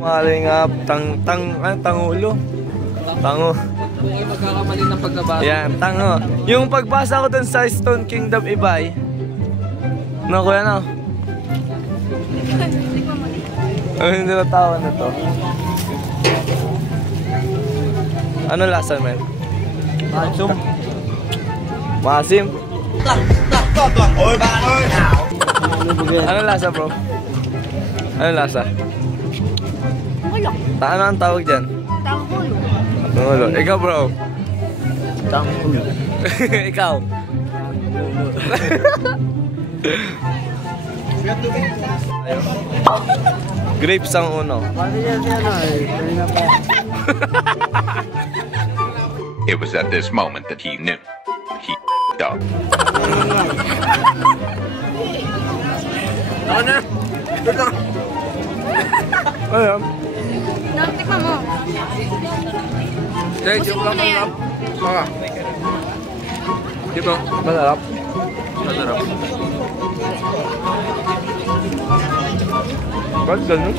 Malingap, tangulo. Tango. Ay, magkakamali ng pagkabasa. Yan, tango. Yung pagbasa ko dun sa Stone Kingdom Ibay. No, kuya, no? Hindi na tawa na to. Ano lasa, men? Masim. Masim? Ano lasa, bro? Ano lasa? Ano ang tawag dyan? Tangkulo. Tangkulo. Ikaw, bro? Tangkulo. Ikaw? Grapes ang uno. It was at this moment that he knew. He f***ed up. Ano? Ayun. Tikman mo. Joke lang masarap. Maka. Diba? Masarap. Masarap. Ba't ganun?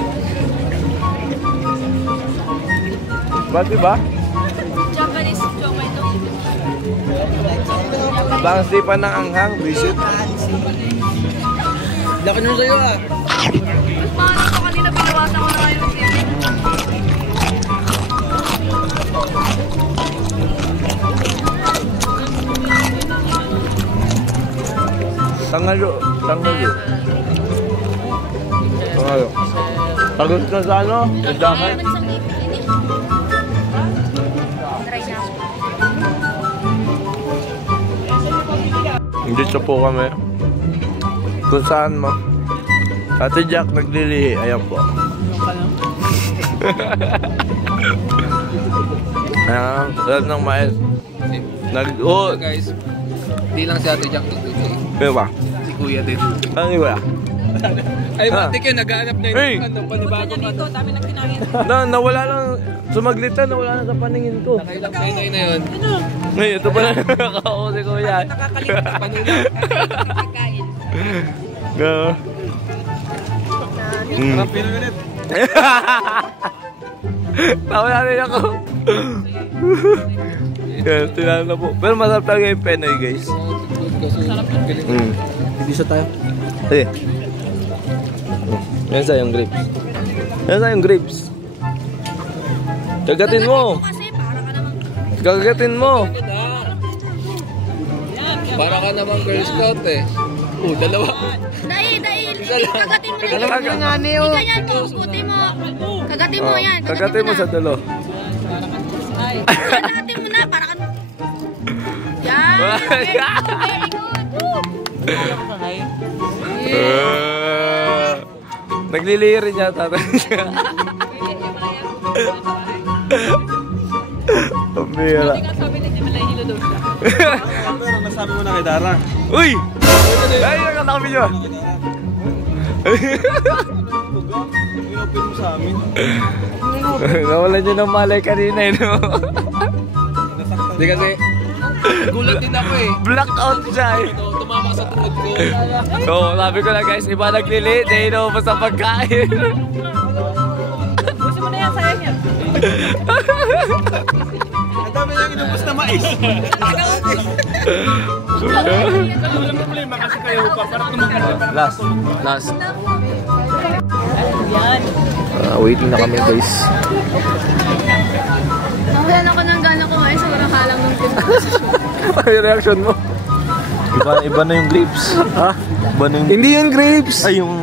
Ba't diba? Japanese chocolate ito. Bang sipa ng anghang, visit. Laki nyo sa'yo ah. Paano ko kanina pinawasan ko na kayo ng sili? Tangalo. Tangalo. Tangalo. Tagot na sa ano? Sa dakat. Dito po kami. Kung saan mo. Ate Jack naglilihi. Ayan po. Ayan. Lahat ng mais. Oh. Guys, di lang si Ate Jack nagbibigay. Ano ba? Si Kuya din. Ano yung kuya? Ay, matik yun. Naghahanap na Hey! yun. Ano, panibagong ano. Dami nang kinain. Nawala lang. Sumaglitan, nawala na sa paningin ko. Nakailang kainay na yun. Ay, ito pala nakakao si kuya. Nakakalit sa panula. Pagkain. No. Parang pinulit. Tawa na rin ako. Yan, tinala na po. Pero masarap talaga yung Penoy, guys. Sarap yung galing. Ibisa tayo. Sige. Yan sa yung grapes. Yan sa yung grapes. Kagatin mo. Kasi para ka naman. Kagatin mo. Para ka naman Girl Scout eh. Oh, dalawa. Dahil. Isa lang. Kagatin mo na. Dalawa ka nga niyo. Hindi ganyan mo. Puti mo. Kagatin mo yan. Kagatin mo sa dulo. Kagatin mo na. Para ka. Yan. Very good. Naglilihi rin yata. Pambira. Pero nasabi mo na kay Dara. Uy! Ay, nakatabi nyo. Inopin mo sa amin. Nawalan nyo ng malay kanina, no? Hindi kasi, gulat din ako eh. Blackout siya eh. Tumama sa tuhod ko. So, sabi ko na guys, iba naglili, di inuubos sa pagkain. Gusto mo na yan, sayang yan. Ang dami niyang inubos na mais. Walang problema kasi kayo pa. Parang tumutulog. Last. Waiting na kami guys. Nawalan ako ng gana kumain sa walang halang ng timpla. Ano yung reaction mo? Iba na yung grapes. Ha? Iba na yung... Hindi yan grapes. Ay, yung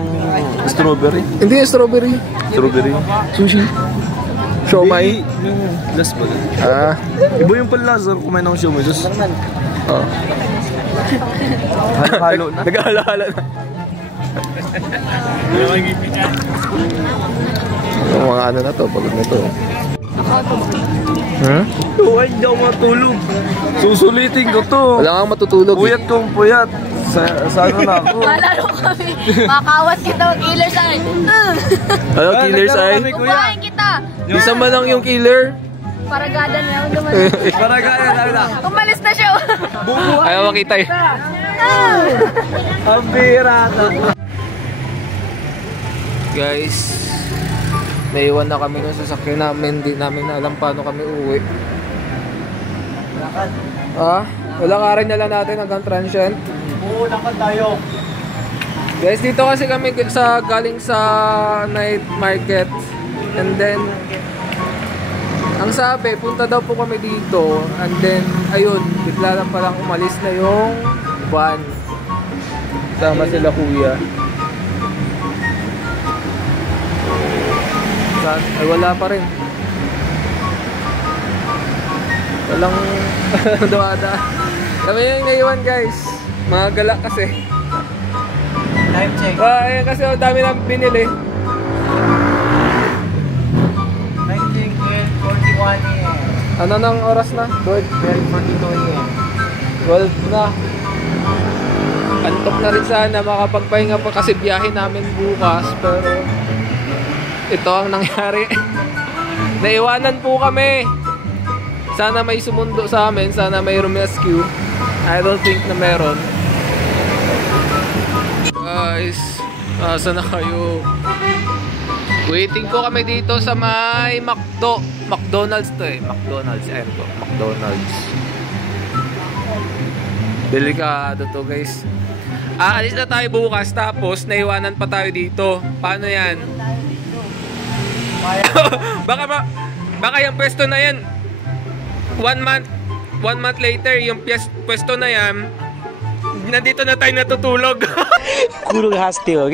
strawberry. Hindi yan strawberry. Strawberry. Sushi. Siomai. Yung last ba? Ah. Iba yung palasa kumain ng siomai. Just... Oh. Halo na. Nag-halo-halo na. Yung mga ano na to, pagod na to. Huh? Oh, ay, hindi ako matulog. Susulitin ko to. Wala kang matutulog. Puyat kong puyat. Sa ano na ako. Malalo kami. Makawat kita, killer sa akin. Ano, killer's eye? Kumain kita. Isa man lang yung killer. Paragada niya. Paragaya na. Umalis na siya. Ayaw makita eh. Ang bira na. Guys, Naiwan na kami ng sasakyan namin. Hindi namin alam paano kami uwi. Lakad. Wala ka rin na lang natin hanggang transient. Oo, lakad tayo. Guys, dito kasi kami galing sa night market. And then, ang sabi, punta daw po kami dito. And then, ayun, bigla lang palang umalis na yung van. Sama sila kuya. Ay, wala pa rin. Walang duwada. Kami yung naiwan guys. Mga galak kasi. Time check. Ayan kasi ang dami na binili. Time check, 12:41 a.m. Ano nang oras na? 12:42 a.m. 12 na. Antok na rin sana makapagpahinga pa kasi biyahe namin bukas. Pero ito ang nangyari. Naiwanan po kami. Sana may sumundo sa amin. Sana may rescue. I don't think na meron. Guys, asa na kayo? Waiting po kami dito sa may McDonald's to eh. McDonald's. Ayan po. McDonald's. Delikado to guys. Aalis na tayo bukas tapos naiwanan pa tayo dito. Paano yan? baka yung pwesto na yan 1 month later yung pwesto na yan nandito na tayo natutulog. Kurang hasti ho.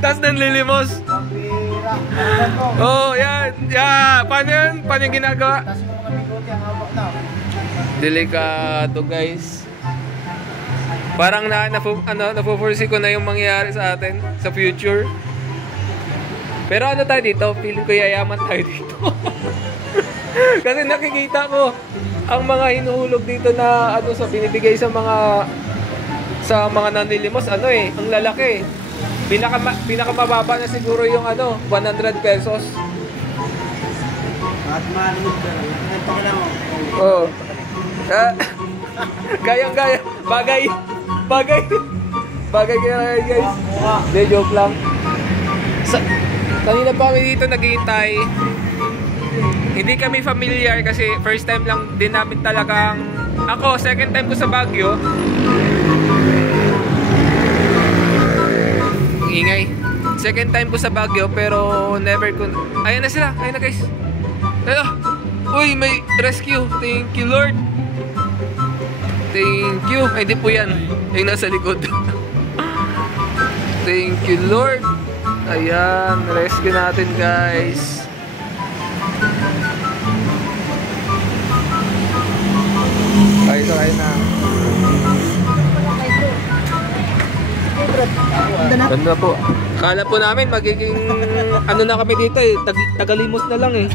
Tapos nanlilimos. Oh, yan. Yeah. Paano yan? Paano yung ginagawa? Delikado guys. Parang napo-foresee ko na yung mangyayari sa atin sa future. Pero ano tayo dito? Feeling ko yayaman tayo dito. Kasi nakikita ko ang mga hinuhulog dito na sa binibigay sa mga nanlilimos, ang lalaki. Pinakamababa na siguro yung 100 pesos. At malimit ka lang. Ito ka lang. Oo. Gayang-gaya. Bagay kaya guys. Hindi, joke lang. Kanina pa kami dito naghihintay. Hindi kami familiar kasi first time lang din namin talagang... Ako, second time ko sa Baguio. Ingay. Second time ko sa Baguio pero never ko... Ayan na sila. Ayan na guys. Ayun. Uy, may rescue. Thank you Lord. Thank you. Ay, di po yan. Yung nasa likod. Thank you Lord. Ayan. Rescue natin guys. Ay, sakay na. Ganda po. Kala po namin magiging na kami dito eh. Tagalimos na lang eh.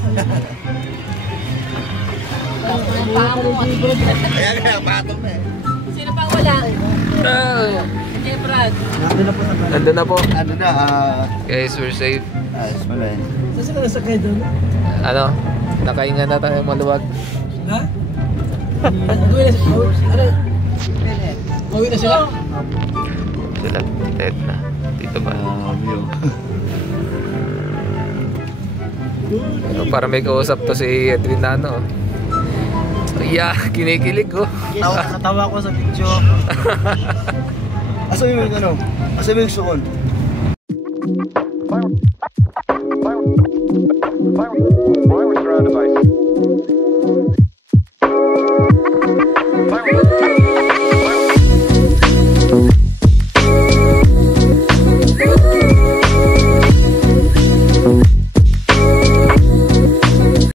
Ayan kaya, patong na eh. Sino pang wala? Hindi, Brad. Nandun na po. Ano na, Guys, we're safe. ayos pala eh. Saan sila nasakay doon? Nakainga na tayo maluwag. Ha? Uwi na sila? Uwi na sila? Sila, dead na. Dito ba? Para may kausap to si Edwin na Yeah, kinikilig ko. Natawa ko sa video. Asa mo yung Asa mo yung suon? Fire was surrounded by